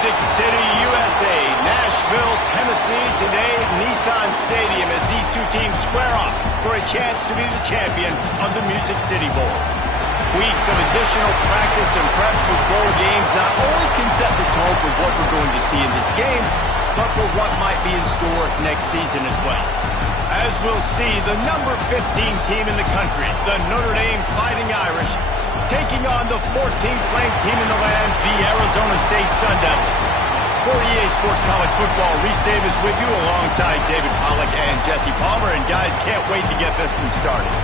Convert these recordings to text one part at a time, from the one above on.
Music City, USA, Nashville, Tennessee, today at Nissan Stadium as these two teams square off for a chance to be the champion of the Music City Bowl. Weeks of additional practice and prep for bowl games not only can set the tone for what we're going to see in this game, but for what might be in store next season as well. As we'll see, the number 15 team in the country, the Notre Dame Fighting Irish, taking on the 14th ranked team in the land, the Arizona State Sun Devils. For EA Sports College Football, Reese Davis with you alongside David Pollack and Jesse Palmer. And guys, can't wait to get this one started.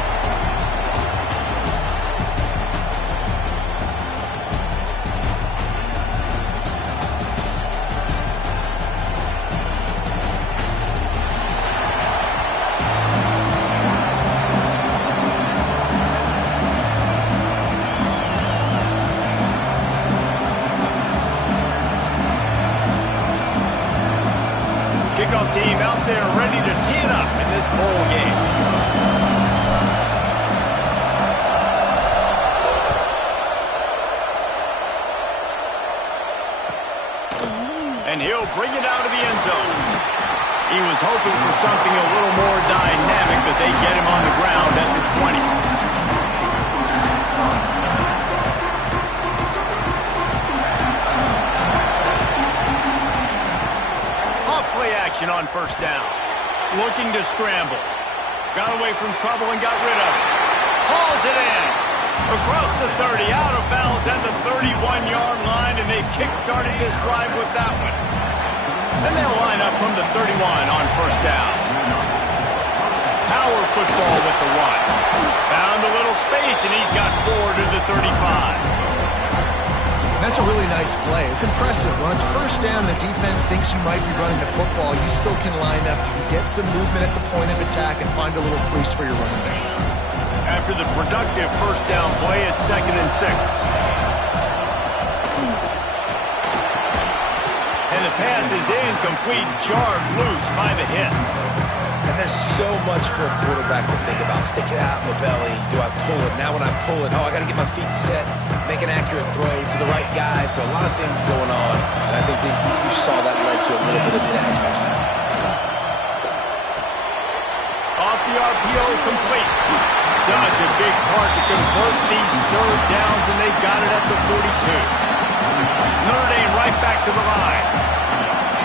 Kickoff team out there ready to tee it up in this bowl game. And he'll bring it out of the end zone. He was hoping for something a little more dynamic, but they get him on the ground at the 20. Action on first down. Looking to scramble. Got away from trouble and got rid of it. Hauls it in. Across the 30, out of bounds at the 31-yard line, and they kick-started this drive with that one. Then they'll line up from the 31 on first down. Power football with the one. Found a little space, and he's got 4 to the 35. That's a really nice play. It's impressive. When it's first down, the defense thinks you might be running the football. You still can line up. You can get some movement at the point of attack and find a little crease for your running back. After the productive first down play, it's 2nd and 6. And the pass is incomplete, jarred loose by the hit. And there's so much for a quarterback to think about. Stick it out in the belly. Do I pull it? Now when I pull it, I got to get my feet set, make an accurate throw to the right guy. So a lot of things going on. And I think that you saw that led to a little bit of inaccuracy. Off the RPO, complete. Such a big part to convert these third downs, and they got it at the 42. Notre Dame right back to the line.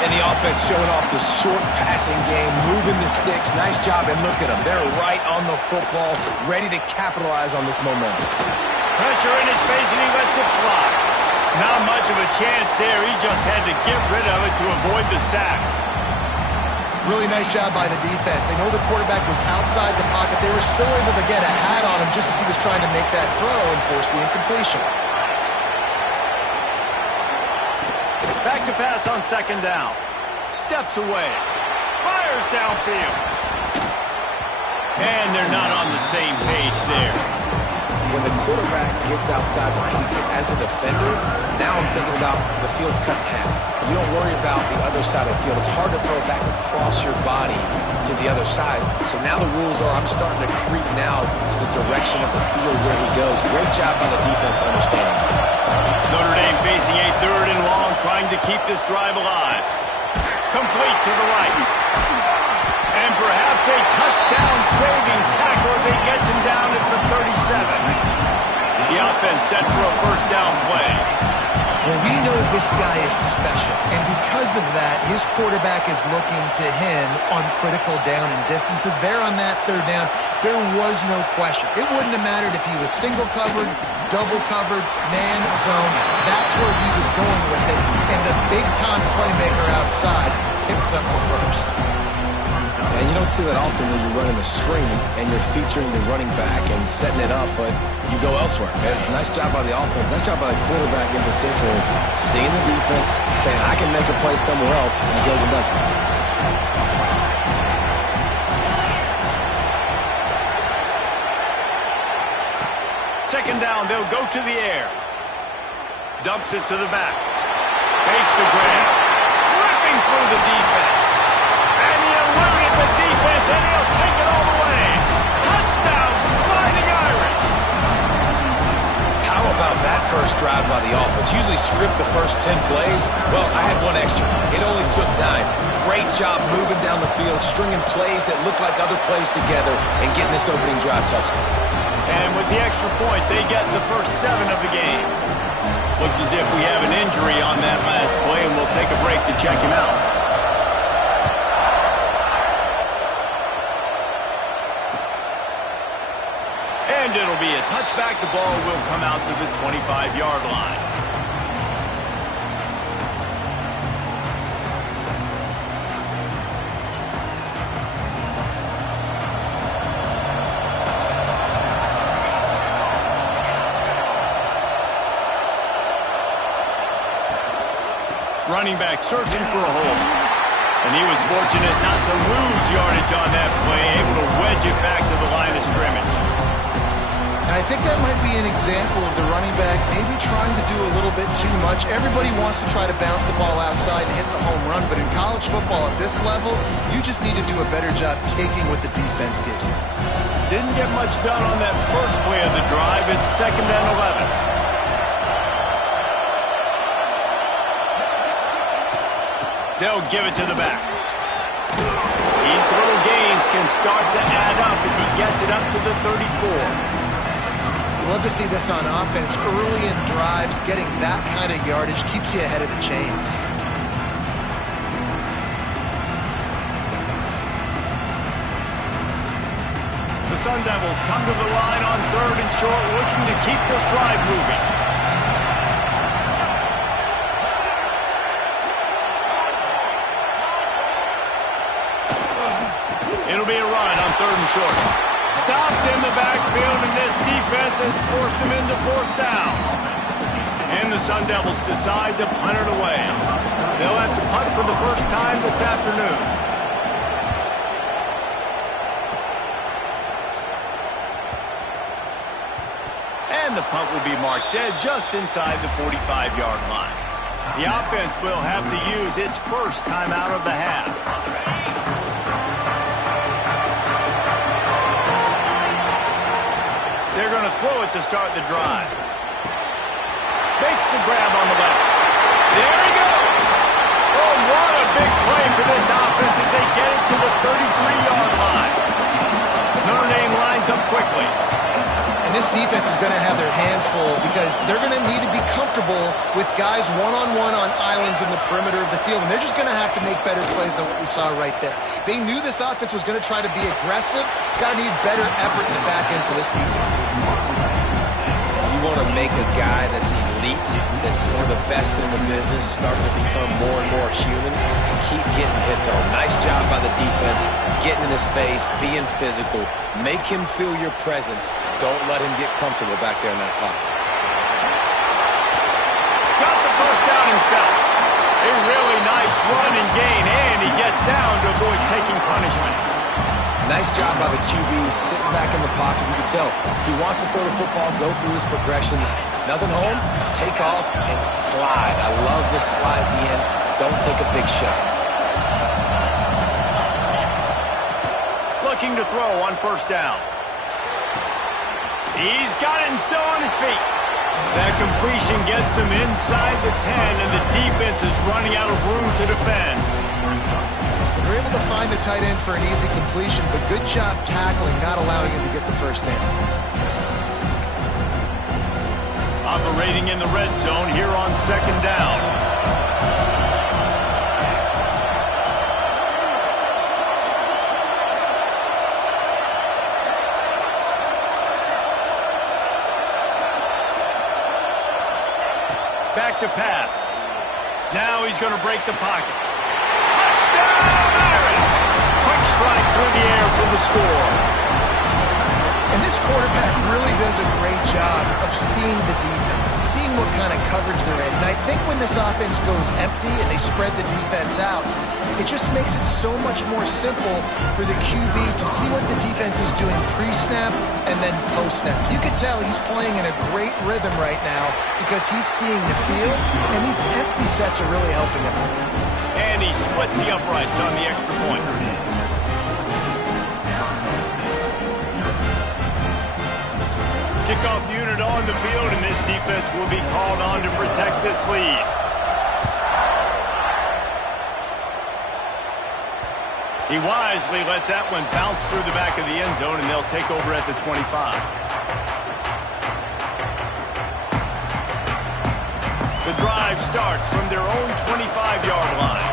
And the offense showing off the short passing game, moving the sticks. Nice job, and look at them. They're right on the football, ready to capitalize on this momentum. Pressure in his face, and he lets it fly. Not much of a chance there. He just had to get rid of it to avoid the sack. Really nice job by the defense. They know the quarterback was outside the pocket. They were still able to get a hat on him just as he was trying to make that throw and force the incompletion. Back to pass on 2nd down. Steps away. Fires downfield. And they're not on the same page there. When the quarterback gets outside the pocket as a defender, now I'm thinking about the field's cut in half. You don't worry about the other side of the field. It's hard to throw it back across your body to the other side. So now the rules are I'm starting to creep now to the direction of the field where he goes. Great job by the defense understanding that. Notre Dame facing a 3rd and long, trying to keep this drive alive. Complete to the right. And perhaps a touchdown-saving tackle as he gets him down at the 37. The offense set for a first down play. Well, we know this guy is special, and because of that, his quarterback is looking to him on critical down and distances. There on that 3rd down, there was no question. It wouldn't have mattered if he was single covered, double covered, man zone. That's where he was going with it, and the big-time playmaker outside picks up the first. And you don't see that often when you're running a screen and you're featuring the running back and setting it up, but you go elsewhere. And it's a nice job by the offense, nice job by the quarterback in particular, seeing the defense, saying, I can make a play somewhere else, and he goes and does it. Second down, they'll go to the air. Dumps it to the back. Fakes the grab. Ripping through the defense. And he eluded the defense, and he'll take it all the way. Touchdown, Fighting Irish. How about that first drive by the offense. Usually script the first 10 plays. Well, I had one extra. It only took 9. Great job moving down the field, stringing plays that look like other plays together, and getting this opening drive touchdown. And with the extra point, they get the first 7 of the game. Looks as if we have an injury on that last play, and we'll take a break to check him out. And it'll be a touchback. The ball will come out to the 25-yard line. Running back searching for a hole. And he was fortunate not to lose yardage on that play, able to wedge it back to the line of scrimmage. And I think that might be an example of the running back maybe trying to do a little bit too much. Everybody wants to try to bounce the ball outside and hit the home run, but in college football at this level, you just need to do a better job taking what the defense gives you. Didn't get much done on that first play of the drive. It's 2nd and 11. They'll give it to the back. These little gains can start to add up as he gets it up to the 34. Love to see this on offense. Early in drives, getting that kind of yardage keeps you ahead of the chains. The Sun Devils come to the line on 3rd and short, looking to keep this drive moving. It'll be a run on 3rd and short. Stopped in the backfield, and this defense has forced him into 4th down. And the Sun Devils decide to punt it away. They'll have to punt for the first time this afternoon. And the punt will be marked dead just inside the 45-yard line. The offense will have to use its first timeout of the half. They're going to throw it to start the drive. Makes the grab on the left. There he goes. Oh, what a big play for this offense as they get it to the 33-yard line. Notre Dame lines up quickly. And this defense is going to have their hands full because they're going to need to be comfortable with guys one-on-one on islands in the perimeter of the field. And they're just going to have to make better plays than what we saw right there. They knew this offense was going to try to be aggressive. Got to need better effort in the back end for this defense. You want to make a guy that's elite, that's one of the best in the business, start to become more and more human, keep getting hits on. Nice job by the defense, getting in his face, being physical. Make him feel your presence. Don't let him get comfortable back there in that pocket. Got the first down himself. A really nice run and gain, and he gets down to avoid taking punishment. Nice job by the QB, sitting back in the pocket. You can tell he wants to throw the football, go through his progressions. Nothing home, take off, and slide. I love this slide at the end. Don't take a big shot. Looking to throw on 1st down. He's got it and still on his feet. That completion gets them inside the 10, and the defense is running out of room to defend. They're able to find the tight end for an easy completion, but good job tackling, not allowing him to get the first down. Operating in the red zone here on 2nd down. Back to pass. Now he's going to break the pocket. Touchdown, Irish! Quick strike through the air for the score. And this quarterback really does a great job of seeing the defense, seeing what kind of coverage they're in. And I think when this offense goes empty and they spread the defense out, it just makes it so much more simple for the QB to see what the defense is doing pre-snap and then post-snap. You can tell he's playing in a great rhythm right now because he's seeing the field, and these empty sets are really helping him. And he splits the uprights on the extra point. Kickoff unit on the field, and this defense will be called on to protect this lead. He wisely lets that one bounce through the back of the end zone, and they'll take over at the 25. The drive starts from their own 25-yard line.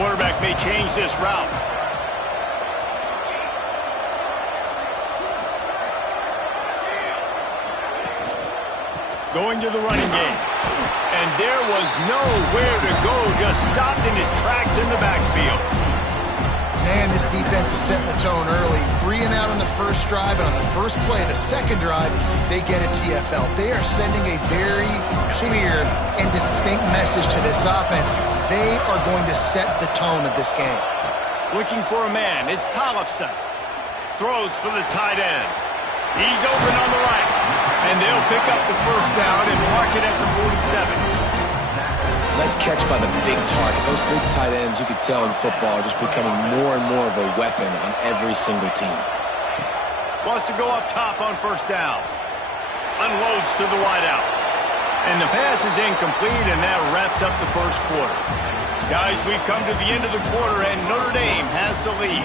Quarterback may change this route. Going to the running game. And there was nowhere to go, just stopped in his tracks in the backfield. Man, this defense is setting the tone early. 3 and out on the first drive, and on the first play, the second drive, they get a TFL. They are sending a very clear and distinct message to this offense. They are going to set the tone of this game. Looking for a man, it's Tollefson. Throws for the tight end. He's open on the right. And they'll pick up the first down and mark it at the 47. Nice catch by the big target. Those big tight ends, you could tell in football, are just becoming more and more of a weapon on every single team. Wants to go up top on first down. Unloads to the wideout. And the pass is incomplete, and that wraps up the first quarter. Guys, we've come to the end of the quarter, and Notre Dame has the lead.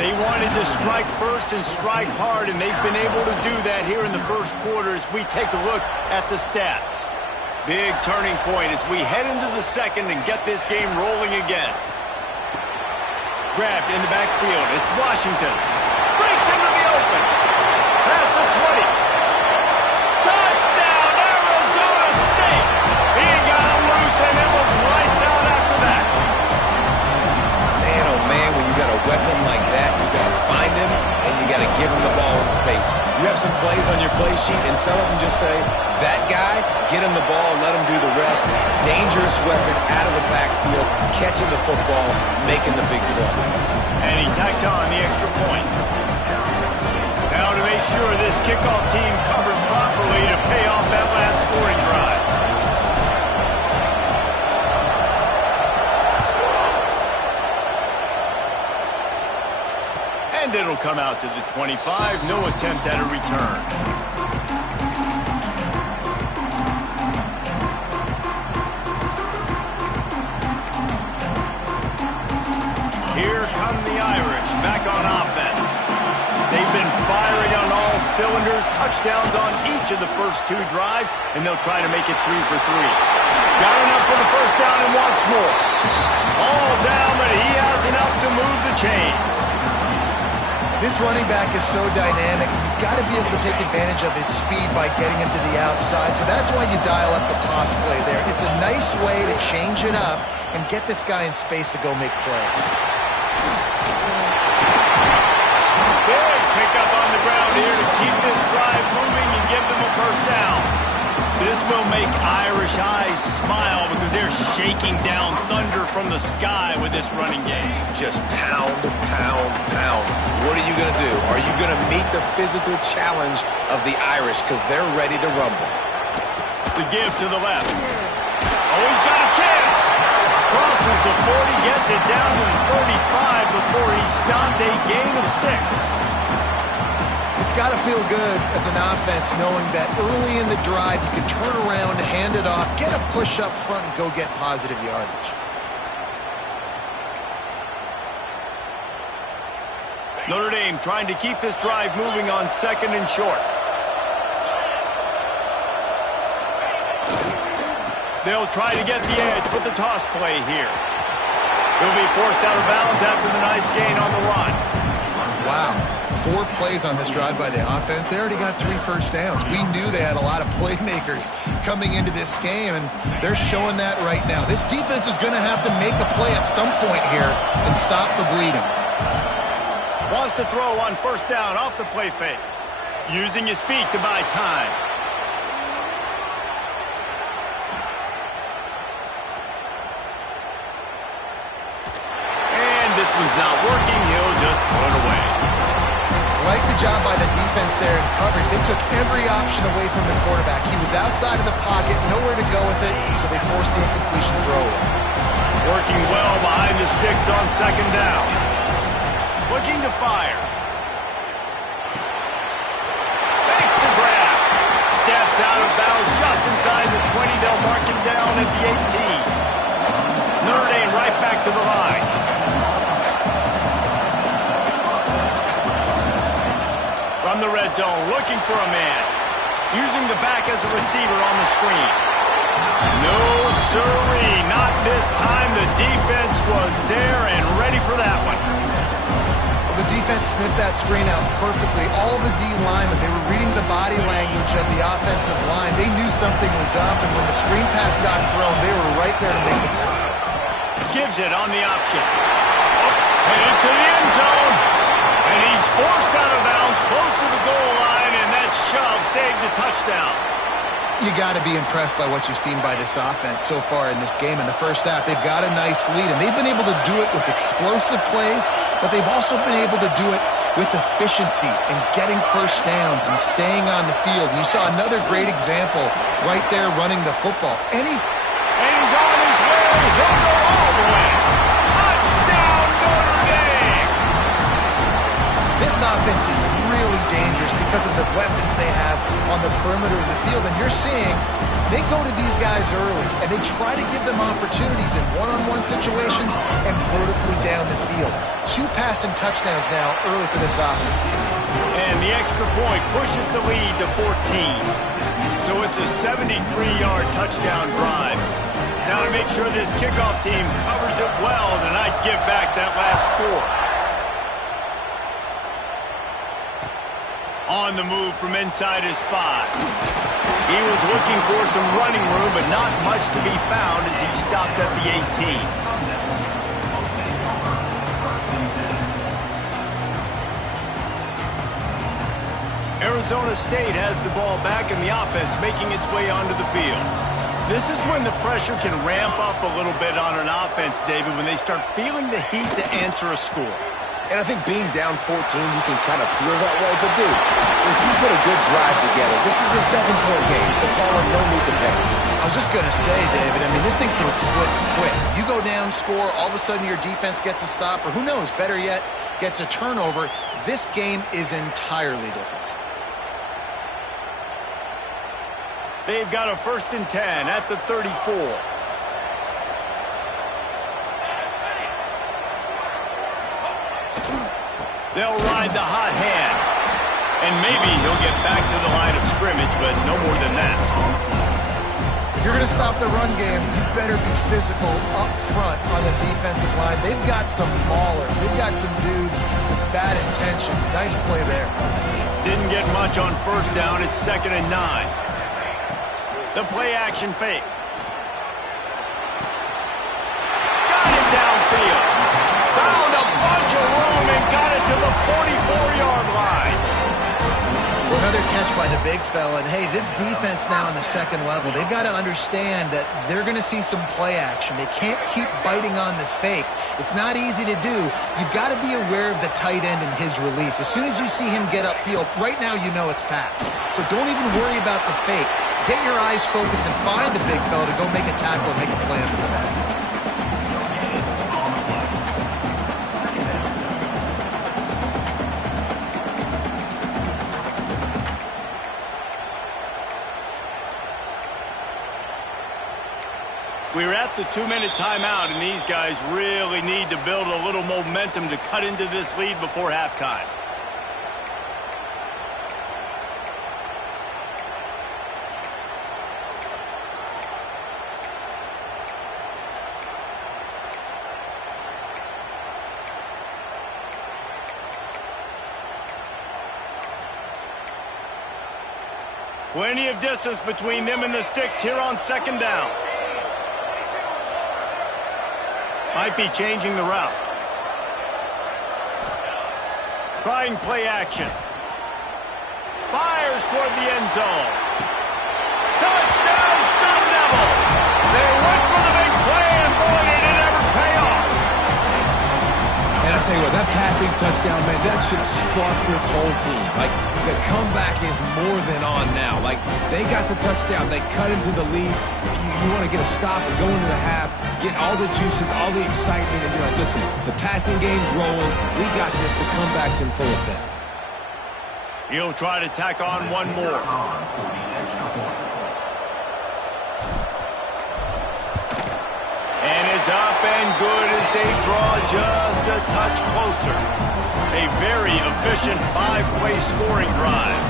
They wanted to strike first and strike hard, and they've been able to do that here in the first quarter as we take a look at the stats. Big turning point as we head into the second and get this game rolling again. Grabbed in the backfield. It's Washington. Breaks into the open. Past the 20. Touchdown, Arizona State. He got him loose, and it was lights out after that. Man, oh man, when you got a weapon like that, you got to find him, and you got to give him the ball in space. You have some plays on your play sheet, and some of them just say, that guy, get him the ball, let him do the rest. Dangerous weapon out of the backfield, catching the football, making the big play. And he tacks on the extra point. Now to make sure this kickoff team covers properly to pay off that last scoring drive. And it'll come out to the 25. No attempt at a return. Here come the Irish back on offense. They've been firing on all cylinders, touchdowns on each of the first 2 drives, and they'll try to make it 3 for 3. Got enough for the first down and wants more. All down, but he has enough to move the chains. This running back is so dynamic, and you've got to be able to take advantage of his speed by getting him to the outside. So that's why you dial up the toss play there. It's a nice way to change it up and get this guy in space to go make plays. Big pickup on the ground here to keep this drive moving and give them a first down. This will make Irish eyes smile because they're shaking down thunder from the sky with this running game. Just pound, pound, pound. What are you going to do? Are you going to meet the physical challenge of the Irish because they're ready to rumble? The give to the left. Oh, he's got a chance. Crosses the 40, gets it down to the 35 before he stopped a gain of 6. It's got to feel good as an offense knowing that early in the drive you can turn around, hand it off, get a push up front, and go get positive yardage. Notre Dame trying to keep this drive moving on second and short. They'll try to get the edge with the toss play here. He'll be forced out of bounds after the nice gain on the run. Wow. 4 plays on this drive by the offense. They already got 3 first downs. We knew they had a lot of playmakers coming into this game, and they're showing that right now. This defense is going to have to make a play at some point here and stop the bleeding. Wants to throw on first down off the play fake. Using his feet to buy time. And this one's not working. He'll just throw it away. Like the job by the defense there in coverage. They took every option away from the quarterback. He was outside of the pocket, nowhere to go with it, so they forced the incompletion throw. Working well behind the sticks on second down. Looking to fire. Makes red zone looking for a man. Using the back as a receiver on the screen. No siree, not this time. The defense was there and ready for that one. Well, the defense sniffed that screen out perfectly. All the D linemen, they were reading the body language of the offensive line. They knew something was up, and when the screen pass got thrown, they were right there to make the tackle. Gives it on the option. Headed to the end zone. And he's forced out of bounds close to the goal line, and that shove saved a touchdown. You got to be impressed by what you've seen by this offense so far in this game. In the first half, they've got a nice lead, and they've been able to do it with explosive plays, but they've also been able to do it with efficiency and getting first downs and staying on the field. And you saw another great example right there running the football. And he's on his way. He'll go all the way. Touchdown, Notre Dame! This offense is really dangerous because of the weapons they have on the perimeter of the field. And you're seeing they go to these guys early, and they try to give them opportunities in one-on-one situations and vertically down the field. 2 passing touchdowns now early for this offense. And the extra point pushes the lead to 14. So it's a 73-yard touchdown drive. Now to make sure this kickoff team covers it well to not give back that last score. On the move from inside his 5. He was looking for some running room, but not much to be found as he stopped at the 18. Arizona State has the ball back and the offense making its way onto the field. This is when the pressure can ramp up a little bit on an offense, David, when they start feeling the heat to answer a score. And I think being down 14, you can kind of feel that way. But, dude, if you put a good drive together, this is a 7-point game, so Palmer, no need to panic. I was just going to say, David, I mean, this thing can flip quick. You go down, score, all of a sudden your defense gets a stop, or who knows, better yet, gets a turnover. This game is entirely different. They've got a 1st and 10 at the 34. They'll ride the hot hand. And maybe he'll get back to the line of scrimmage, but no more than that. If you're going to stop the run game, you better be physical up front on the defensive line. They've got some maulers. They've got some dudes with bad intentions. Nice play there. Didn't get much on 1st down. It's 2nd and 9. The play action fake. Got it downfield. Found a bunch of room and got it to the 44-yard line. Well, another catch by the big fella. And, hey, this defense now on the 2nd level, they've got to understand that they're going to see some play action. They can't keep biting on the fake. It's not easy to do. You've got to be aware of the tight end and his release. As soon as you see him get upfield, right now you know it's pass. So don't even worry about the fake. Get your eyes focused and find the big fella to go make a tackle and make a plan for that. We're at the 2-minute timeout, and these guys really need to build a little momentum to cut into this lead before halftime. Plenty of distance between them and the sticks here on 2nd down. Might be changing the route. Trying play action. Fires toward the end zone. Touchdown, Sun Devils! They went for the big play, and boy, did it ever pay off. And I'll tell you what, that passing touchdown, man, that should spark this whole team. Like, the comeback is more than on now. Like, they got the touchdown. They cut into the lead. You want to get a stop and go into the half, get all the juices, all the excitement, and be like, listen, the passing game's rolling. We got this. The comeback's in full effect. He'll try to tack on one more. And it's up and good as they draw just a touch closer. A very efficient 5-play scoring drive.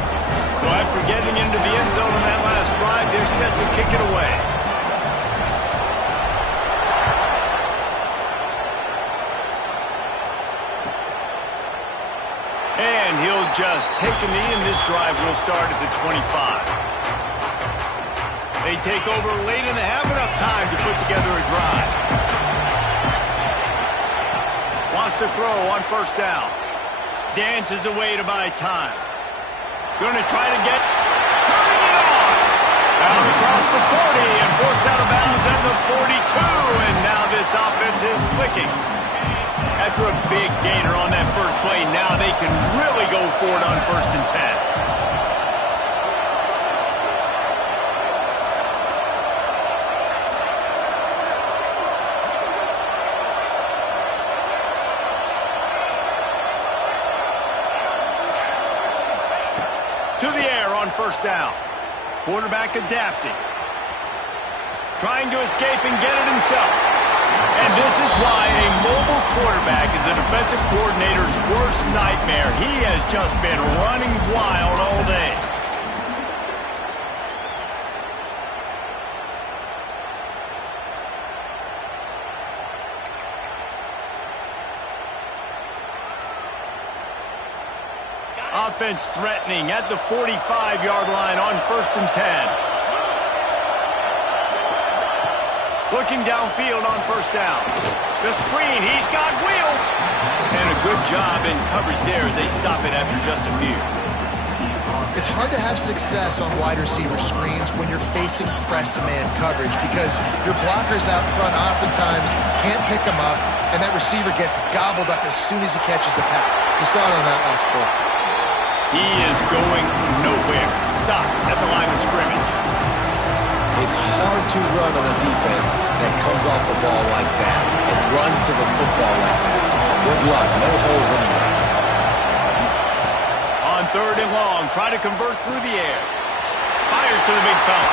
So after getting into the end zone in that last drive, they're set to kick it away. And he'll just take a knee, and this drive will start at the 25. They take over late and have enough time to put together a drive. Wants to throw on first down. Dances away to buy time. Going to try to get, turning it on. Out across the 40 and forced out of bounds at the 42. And now this offense is clicking. After a big gainer on that first play, now they can really go for it on 1st and 10. To the air on first down. Quarterback adapting. Trying to escape and get it himself. And this is why a mobile quarterback is a defensive coordinator's worst nightmare. He has just been running wild all day. Offense threatening at the 45-yard line on 1st and 10. Looking downfield on first down. The screen, he's got wheels. And a good job in coverage there as they stop it after just a few. It's hard to have success on wide receiver screens when you're facing press man coverage because your blockers out front oftentimes can't pick them up, and that receiver gets gobbled up as soon as he catches the pass. You saw it on that last play. He is going nowhere. Stop at the line of scrimmage. It's hard to run on a defense that comes off the ball like that and runs to the football like that. Good luck. No holes anywhere. On 3rd and long, try to convert through the air. Fires to the big fella.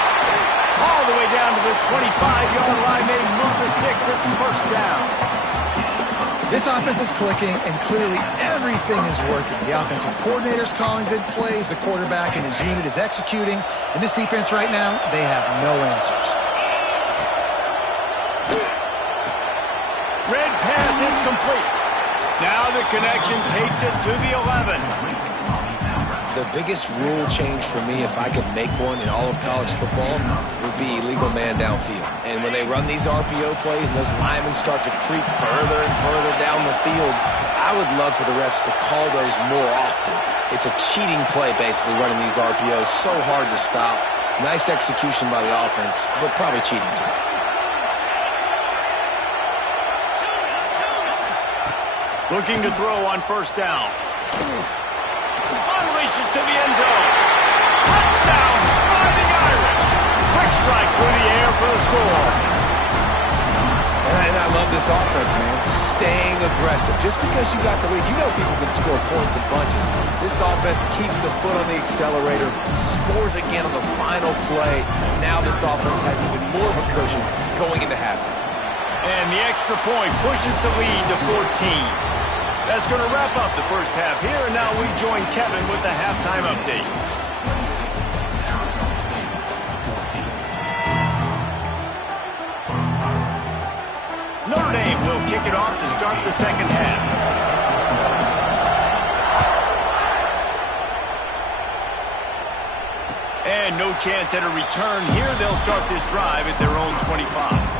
All the way down to the 25-yard line. They move the sticks. It's first down. This offense is clicking, and clearly everything is working. The offensive coordinator's calling good plays. The quarterback and his unit is executing. And this defense right now, they have no answers. Red pass, it's complete. Now the connection takes it to the 11. The biggest rule change for me, if I could make one in all of college football, would be illegal man downfield. And when they run these RPO plays and those linemen start to creep further and further down the field, I would love for the refs to call those more often. It's a cheating play, basically, running these RPOs. So hard to stop. Nice execution by the offense, but probably cheating too. Looking to throw on first down. Unleashes to the end zone. Touchdown, Fighting Irish. Quick strike through the air for the score. And I love this offense, man. Staying aggressive. Just because you got the lead, you know people can score points in bunches. This offense keeps the foot on the accelerator, scores again on the final play. Now this offense has even more of a cushion going into halftime. And the extra point pushes the lead to 14. That's going to wrap up the first half here, and now we join Kevin with the halftime update. Notre Dame will kick it off to start the second half. And no chance at a return here. They'll start this drive at their own 25.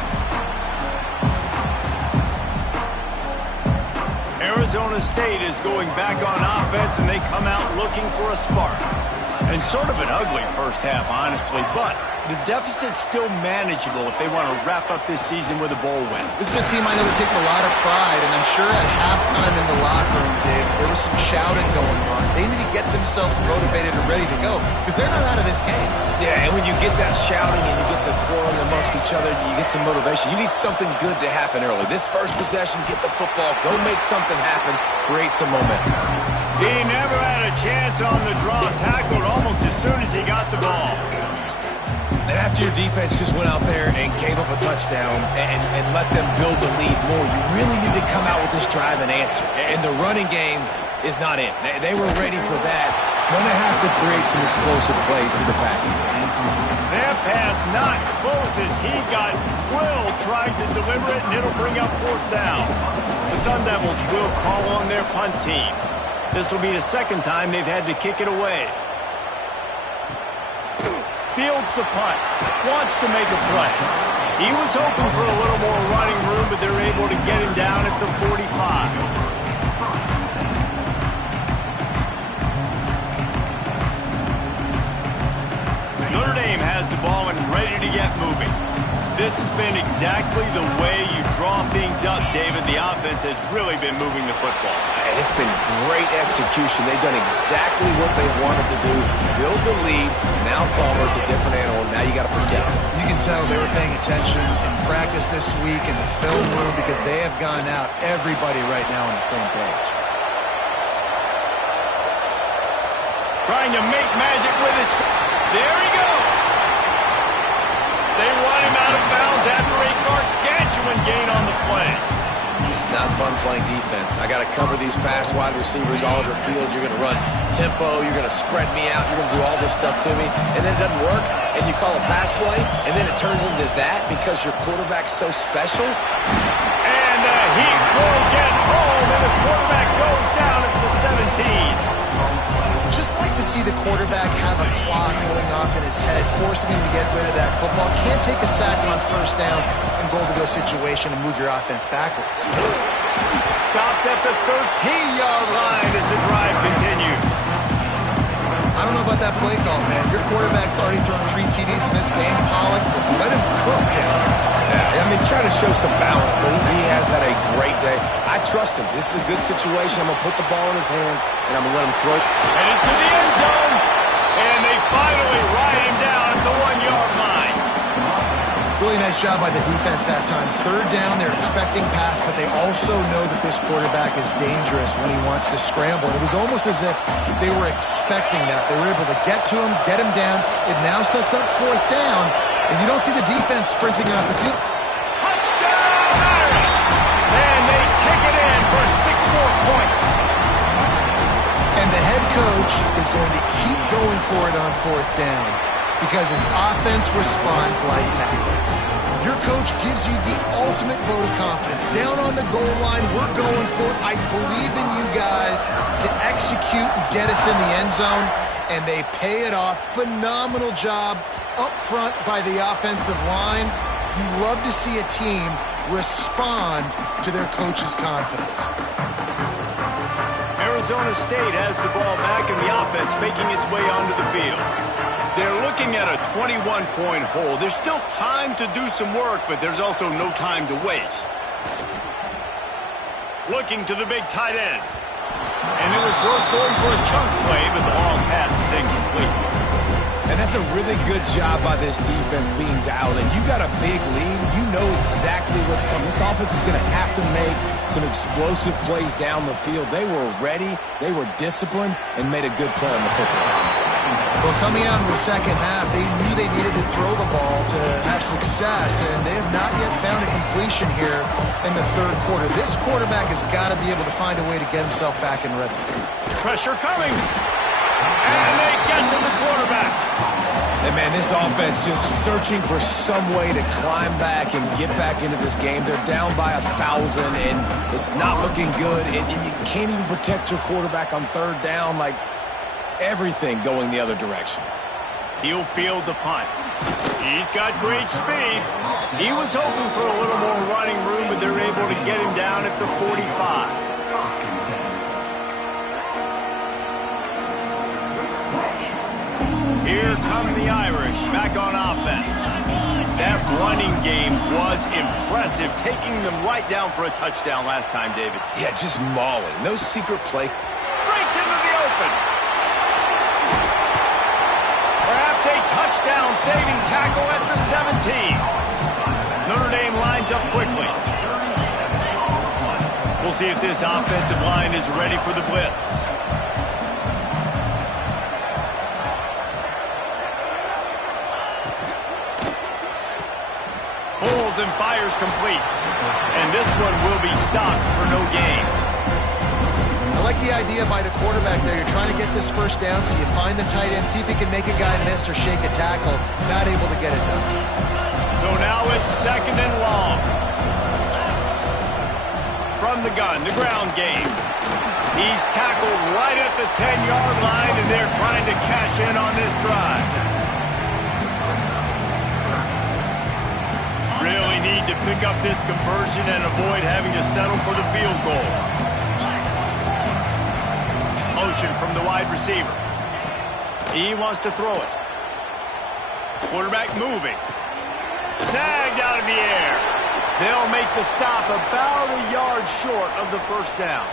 Arizona State is going back on offense, and they come out looking for a spark. And sort of an ugly first half, honestly, but the deficit's still manageable if they want to wrap up this season with a bowl win. This is a team I know that takes a lot of pride, and I'm sure at halftime in the locker room, Dave, there was some shouting going on. They need to get themselves motivated and ready to go, because they're not out of this game. Yeah, and when you get that shouting and you get the quarreling amongst each other, you get some motivation. You need something good to happen early. This first possession, get the football, go make something happen, create some momentum. He never had a chance on the draw, tackled almost as soon as he got the ball. And after your defense just went out there and gave up a touchdown and let them build the lead more. You really need to come out with this drive and answer. And the running game is not in. They were ready for that. Gonna have to create some explosive plays through the passing game. Their pass not close as he got drilled trying to deliver it, and it'll bring up 4th down. The Sun Devils will call on their punt team. This will be the 2nd time they've had to kick it away. Fields the punt. Wants to make a play. He was hoping for a little more running room, but they're able to get him down at the 45. Notre Dame has the ball and ready to get moving. This has been exactly the way you draw things up, David. The offense has really been moving the football. And it's been great execution. They've done exactly what they wanted to do. Build the lead. Now Palmer's a different animal. Now you got to protect him. You can tell they were paying attention in practice this week in the film room because they have gone out, everybody right now on the same page. Trying to make magic with his... There he goes. They run him out of bounds after a gargantuan gain on the play. It's not fun playing defense. I got to cover these fast wide receivers all over the field. You're going to run tempo. You're going to spread me out. You're going to do all this stuff to me. And then it doesn't work, and you call a pass play, and then it turns into that because your quarterback's so special. And he will get home, and the quarterback goes down at the 17. Just like to see the quarterback have a clock going off in his head, forcing him to get rid of that football. Can't take a sack on 1st down and goal-to-go situation and move your offense backwards. Stopped at the 13-yard line as the drive continues. I don't know about that play call, man. Your quarterback's already thrown 3 TDs in this game. Pollock, let him cook down there. Yeah, I mean, try to show some balance, but he has had a great day. I trust him. This is a good situation. I'm going to put the ball in his hands, and I'm going to let him throw it. And into the end zone, and they finally ride him down at the 1-yard line. Really nice job by the defense that time. 3rd down, they're expecting pass, but they also know that this quarterback is dangerous when he wants to scramble. It was almost as if they were expecting that. They were able to get to him, get him down. It now sets up 4th down, and you don't see the defense sprinting out the field. Touchdown, Irish! And they take it in for 6 more points. And the head coach is going to keep going for it on 4th down because his offense responds like that. Your coach gives you the ultimate vote of confidence. Down on the goal line, we're going for it. I believe in you guys to execute and get us in the end zone, and they pay it off. Phenomenal job up front by the offensive line. You love to see a team respond to their coach's confidence. Arizona State has the ball back, and the offense making its way onto the field. They're looking at a 21-point hole. There's still time to do some work, but there's also no time to waste. Looking to the big tight end. And it was worth going for a chunk play, but the long pass is incomplete. And that's a really good job by this defense being dialed in. You got a big lead. You know exactly what's coming. This offense is going to have to make some explosive plays down the field. They were ready, they were disciplined, and made a good play on the football. Well, coming out in the 2nd half, they knew they needed to throw the ball to have success, and they have not yet found a completion here in the 3rd quarter. This quarterback has got to be able to find a way to get himself back in rhythm. Pressure coming. And they get to the quarterback. And, man, this offense just searching for some way to climb back and get back into this game. They're down by 1,000, and it's not looking good. And you can't even protect your quarterback on 3rd down. Like, everything going the other direction. He'll field the punt. He's got great speed. He was hoping for a little more running room, but they're able to get him down at the 45. Here come the Irish back on offense. That running game was impressive, taking them right down for a touchdown last time, David. Yeah, just mauling. No secret play. Breaks into the open. Perhaps a touchdown-saving tackle at the 17. Notre Dame lines up quickly. We'll see if this offensive line is ready for the blitz. Pulls and fires complete. And this one will be stopped for no gain. I like the idea by the quarterback there. You're trying to get this first down, so you find the tight end, see if he can make a guy miss or shake a tackle. Not able to get it done. So now it's 2nd and long. From the gun, the ground game. He's tackled right at the 10-yard line, and they're trying to cash in on this drive. Really need to pick up this conversion and avoid having to settle for the field goal. Motion from the wide receiver. He wants to throw it. Quarterback moving. Snagged out of the air. They'll make the stop about a yard short of the first down.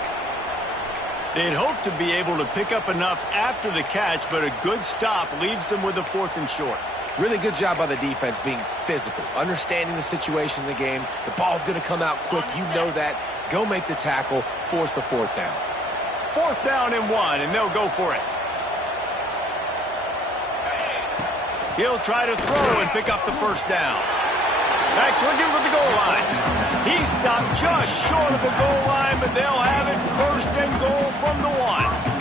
They'd hoped to be able to pick up enough after the catch, but a good stop leaves them with a 4th and short. Really good job by the defense being physical, understanding the situation in the game. The ball's going to come out quick. You know that. Go make the tackle, force the 4th down. 4th down and 1, and they'll go for it. He'll try to throw and pick up the first down. Back's looking for the goal line. He stopped just short of the goal line, but they'll have it 1st and goal from the 1.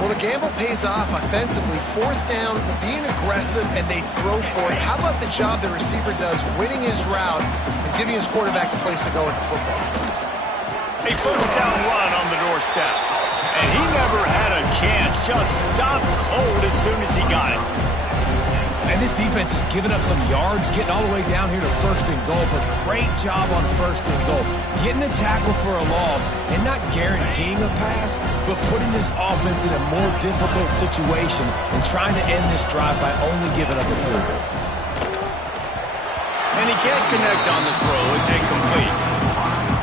Well, the gamble pays off offensively. 4th down, being aggressive, and they throw for it. How about the job the receiver does, winning his route and giving his quarterback a place to go with the football? A 1st down run on the doorstep. And he never had a chance. Just stopped cold as soon as he got it. And this defense has given up some yards, getting all the way down here to 1st and goal, but great job on 1st and goal. Getting the tackle for a loss and not guaranteeing a pass, but putting this offense in a more difficult situation and trying to end this drive by only giving up a field goal. And he can't connect on the throw. It's incomplete.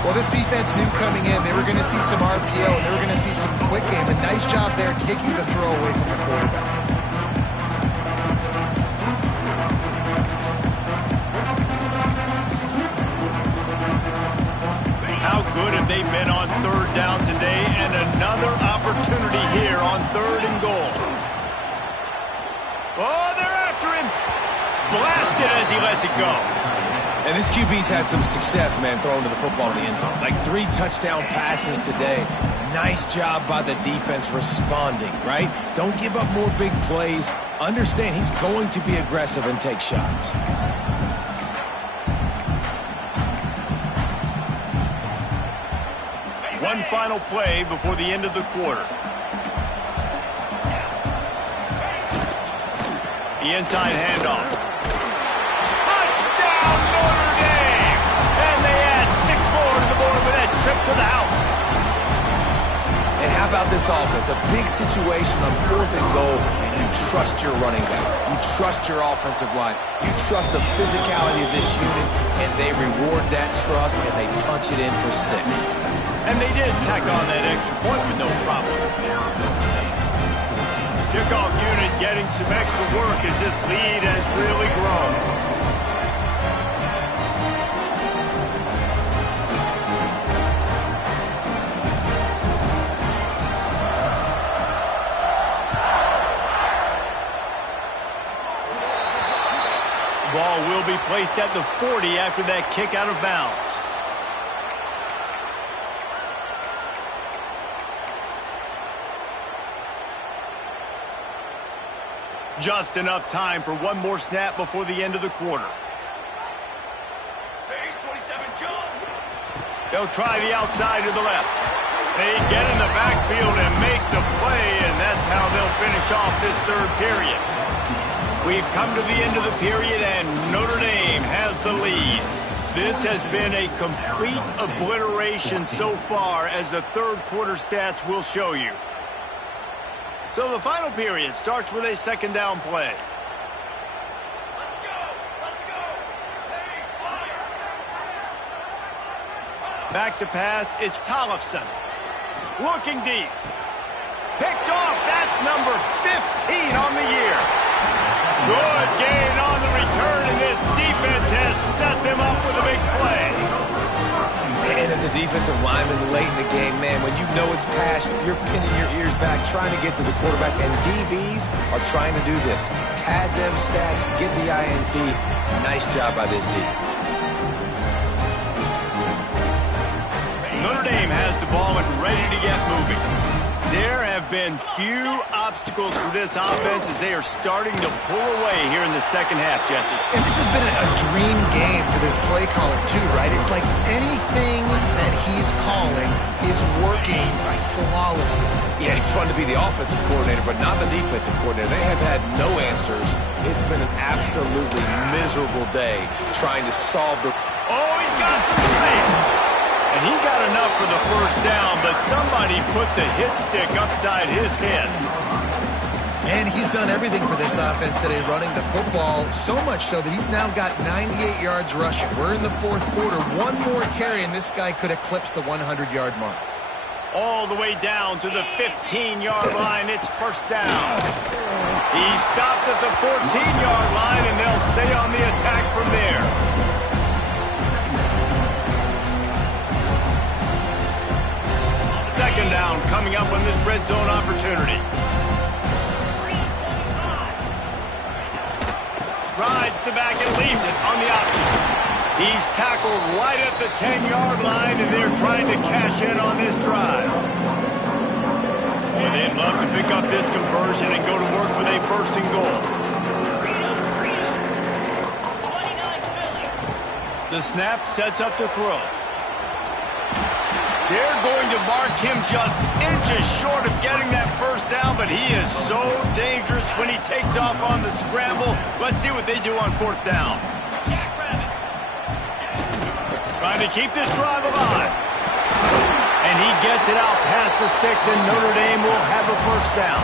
Well, this defense knew coming in they were going to see some RPO and they were going to see some quick game. A nice job there taking the throw away from the quarterback. How good have they been on 3rd down today? And another opportunity here on 3rd and goal. Oh, they're after him. Blasted as he lets it go. And this QB's had some success, man, throwing to the football in the end zone. Like 3 touchdown passes today. Nice job by the defense responding, right? Don't give up more big plays. Understand he's going to be aggressive and take shots. One final play before the end of the quarter. The inside handoff. Touchdown, Notre Dame! And they add 6 more to the board with that trip to the house. And how about this offense? A big situation on 4th and goal, and you trust your running back. You trust your offensive line. You trust the physicality of this unit, and they reward that trust, and they punch it in for 6. And they did tack on that extra point with no problem. Kickoff unit getting some extra work as this lead has really grown. Ball will be placed at the 40 after that kick out of bounds. Just enough time for one more snap before the end of the quarter. They'll try the outside to the left. They get in the backfield and make the play, and that's how they'll finish off this 3rd period. We've come to the end of the period, and Notre Dame has the lead. This has been a complete obliteration so far, as the 3rd quarter stats will show you. So the final period starts with a 2nd down play. Back to pass, it's Tollefson. Looking deep. Picked off, that's number 15 on the year. Good gain on the return, and this defense has set them up with a big play. And as As a defensive lineman late in the game, man, when you know it's passed, you're pinning your ears back, trying to get to the quarterback, and DBs are trying to do this. Pad them stats, get the INT. Nice job by this D. Notre Dame has the ball and ready to get moving. There have been few obstacles for this offense as they are starting to pull away here in the second half, Jesse. And this has been a dream game for this play caller, too, right? It's like anything that he's calling is working flawlessly. Yeah, it's fun to be the offensive coordinator, but not the defensive coordinator. They have had no answers. It's been an absolutely miserable day trying to solve the... Oh, he's got some space. And he got enough for the first down, but somebody put the hit stick upside his head. And he's done everything for this offense today, running the football, so much so that he's now got 98 yards rushing. We're in the fourth quarter. One more carry, and this guy could eclipse the 100-yard mark. All the way down to the 15-yard line. It's first down. He stopped at the 14-yard line, and they'll stay on the attack from there. Second down coming up on this red zone opportunity. Rides the back and leaves it on the option. He's tackled right at the 10-yard line, and they're trying to cash in on this drive. And they'd love to pick up this conversion and go to work with a first and goal. The snap sets up to throw. They're going to mark him just inches short of getting that first down, but he is so dangerous when he takes off on the scramble. Let's see what they do on fourth down. Trying to keep this drive alive. And he gets it out past the sticks, and Notre Dame will have a first down.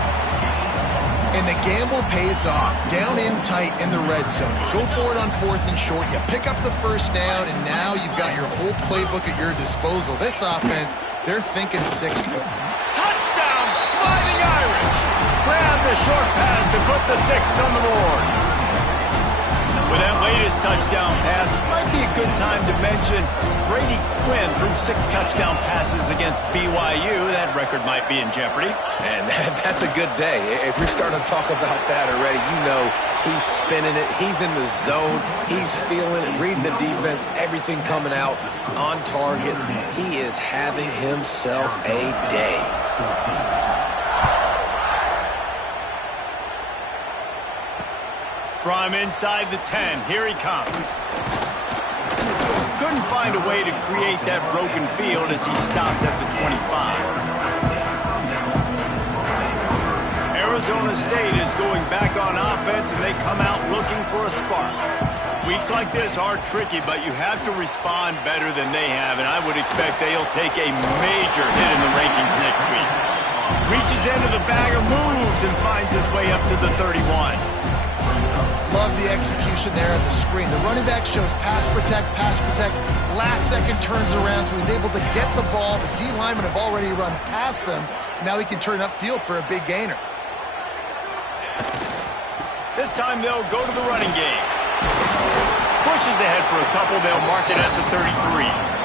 And the gamble pays off. Down in tight in the red zone. You go for it on fourth and short. You pick up the first down, and now you've got your whole playbook at your disposal. This offense, they're thinking 6. Touchdown, Fighting Irish. Grab the short pass to put the 6 on the board. With that latest touchdown pass, might be a good time to mention Brady Quinn threw 6 touchdown passes against BYU. That record might be in jeopardy. And that's a good day. If you're starting to talk about that already, you know he's spinning it. He's in the zone. He's feeling it, reading the defense, everything coming out on target. He is having himself a day. From inside the 10, here he comes. Couldn't find a way to create that broken field as he stopped at the 25. Arizona State is going back on offense, and they come out looking for a spark. Weeks like this are tricky, but you have to respond better than they have, and I would expect they'll take a major hit in the rankings next week. Reaches into the bag of moves and finds his way up to the 31. Love the execution there on the screen. The running back shows pass protect. Last second turns around, so he's able to get the ball. The D linemen have already run past him. Now he can turn upfield for a big gainer. This time they'll go to the running game. Pushes ahead for a couple. They'll mark it at the 33.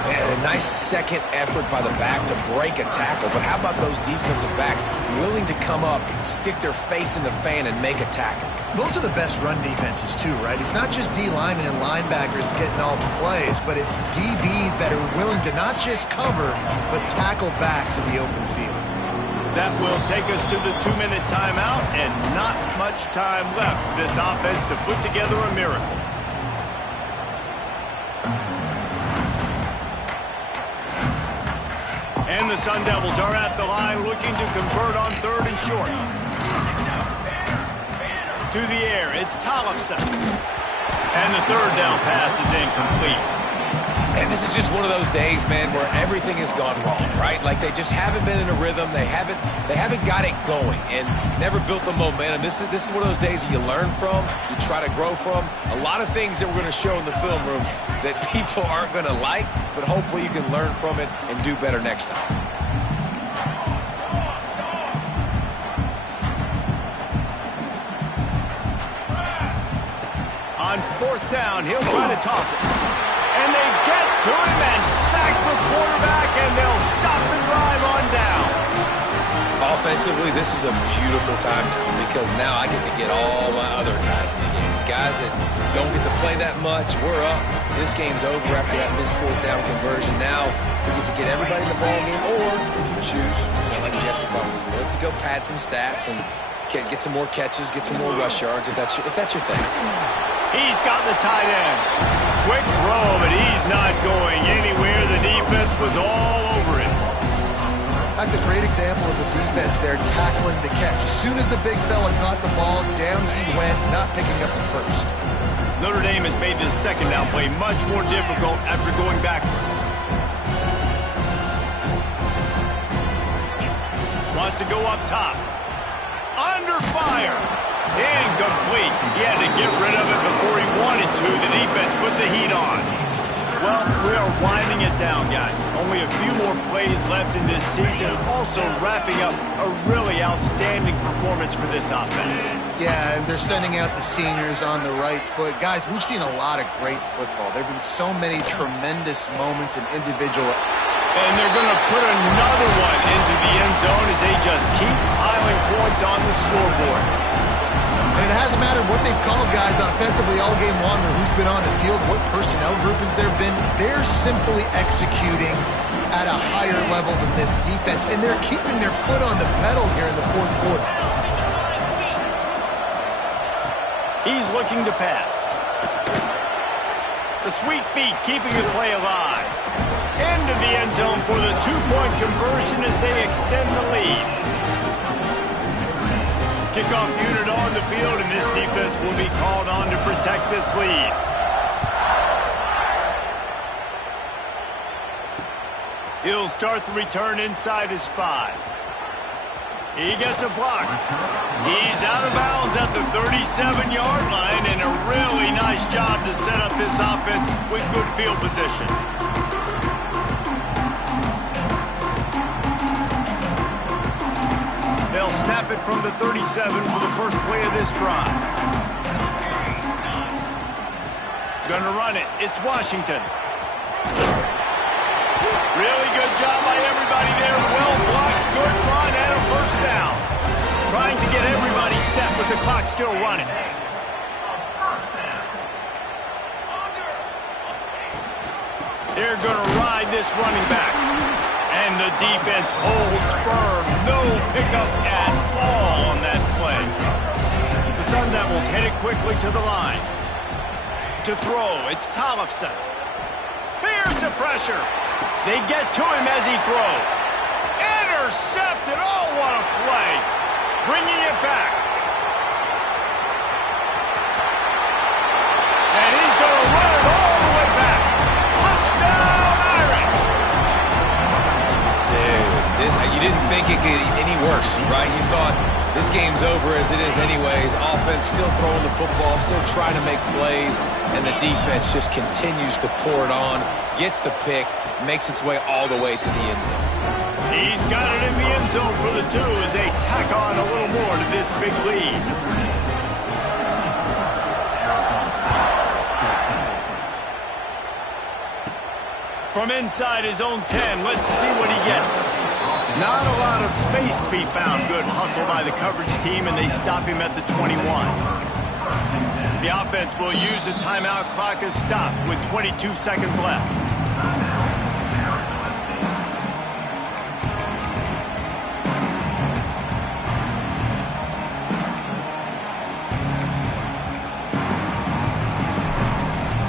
And a nice second effort by the back to break a tackle. But how about those defensive backs willing to come up, stick their face in the fan, and make a tackle? Those are the best run defenses, too, right? It's not just D linemen and linebackers getting all the plays, but it's DBs that are willing to not just cover, but tackle backs in the open field. That will take us to the 2-minute timeout, and not much time left for this offense to put together a miracle. And the Sun Devils are at the line looking to convert on third and short. To the air, it's Tollefson. And the third down pass is incomplete. And this is just one of those days, man, where everything has gone wrong, right? Like they just haven't been in a rhythm. They haven't got it going and never built the momentum. This is one of those days that you learn from, you try to grow from. A lot of things that we're going to show in the film room that people aren't going to like, but hopefully you can learn from it and do better next time. On fourth down, he'll try to toss it. And they get to him and sack the quarterback, and they'll stop the drive on down. Offensively, this is a beautiful time now because now I get to get all my other guys in the game. Guys that don't get to play that much, we're up. This game's over after that missed fourth down conversion. Now we get to get everybody in the ball game, or if you choose, like Jesse probably would, to go pad some stats and get some more catches, get some more rush yards if that's your thing. He's got the tight end. Quick throw, but he's not going anywhere. The defense was all over it. That's a great example of the defense there tackling the catch. As soon as the big fella caught the ball, down he went, not picking up the first. Notre Dame has made this second down play much more difficult after going backwards. Wants to go up top. Under fire. Incomplete. He had to get rid of it before he wanted to. The defense put the heat on. Well, we are winding it down, guys. Only a few more plays left in this season. Also wrapping up a really outstanding performance for this offense. Yeah, and they're sending out the seniors on the right foot. Guys, we've seen a lot of great football. There have been so many tremendous moments in individual. And they're going to put another one into the end zone as they just keep piling points on the scoreboard. And it hasn't mattered what they've called guys offensively all game long or who's been on the field, what personnel groupings there have been. They're simply executing at a higher level than this defense, and they're keeping their foot on the pedal here in the fourth quarter. He's looking to pass. The sweet feet keeping the play alive. Into the end zone for the two-point conversion as they extend the lead. Kickoff unit on the field, and this defense will be called on to protect this lead. He'll start the return inside his 5. He gets a block. He's out of bounds at the 37-yard line, and a really nice job to set up this offense with good field position. They'll snap it from the 37 for the first play of this drive. Gonna run it. It's Washington. Really good job by everybody there. Well blocked, good run, and a first down. Trying to get everybody set with the clock still running. They're gonna ride this running back. And the defense holds firm. No pickup at all on that play. The Sun Devils headed quickly to the line. To throw, it's Tollefson. Here's the pressure. They get to him as he throws. Intercepted. Oh, what a play. Bringing it back. And he's going to run it all the way back. Touchdown, Irish. You didn't think it could get any worse, right? You thought this game's over as it is anyways. Offense still throwing the football, still trying to make plays, and the defense just continues to pour it on, gets the pick, makes its way all the way to the end zone. He's got it in the end zone for the 2 as they tack on a little more to this big lead. From inside his own 10, let's see what he gets. Not a lot of space to be found. Good hustle by the coverage team, and they stop him at the 21. The offense will use a timeout. Clock is stopped with 22 seconds left.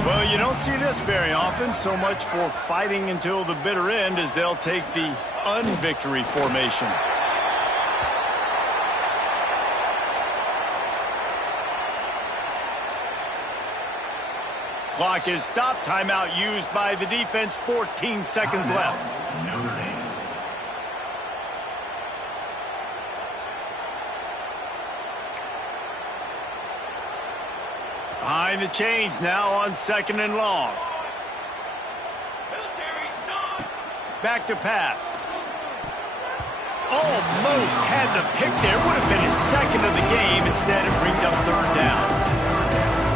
Well, you don't see this very often. So much for fighting until the bitter end as they'll take the unvictory formation. Clock is stopped. Timeout used by the defense. 14 seconds left. Behind the chains now on 2nd and long. Back to pass. Almost had the pick there. Would have been his second of the game. Instead, it brings up 3rd down.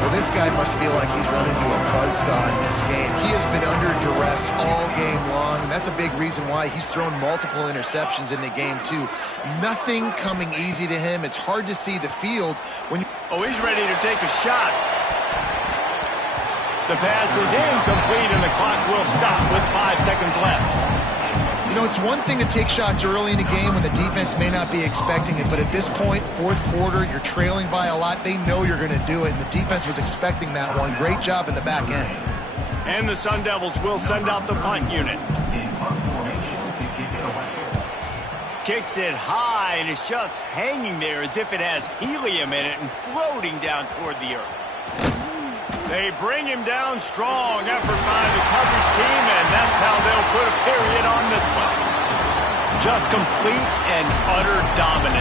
Well, this guy must feel like he's run into a buzzsaw in this game. He has been under duress all game long, and that's a big reason why he's thrown multiple interceptions in the game, too. Nothing coming easy to him. It's hard to see the field when you... Oh, he's ready to take a shot. The pass is incomplete, and the clock will stop with 5 seconds left. You know, it's one thing to take shots early in a game when the defense may not be expecting it, but at this point, fourth quarter, you're trailing by a lot. They know you're going to do it, and the defense was expecting that one. Great job in the back end. And the Sun Devils will send out the punt unit. Kicks it high, and it's just hanging there as if it has helium in it and floating down toward the earth. They bring him down. Strong effort by the coverage team, and that's how they'll put a period on this one. Just complete and utter dominance.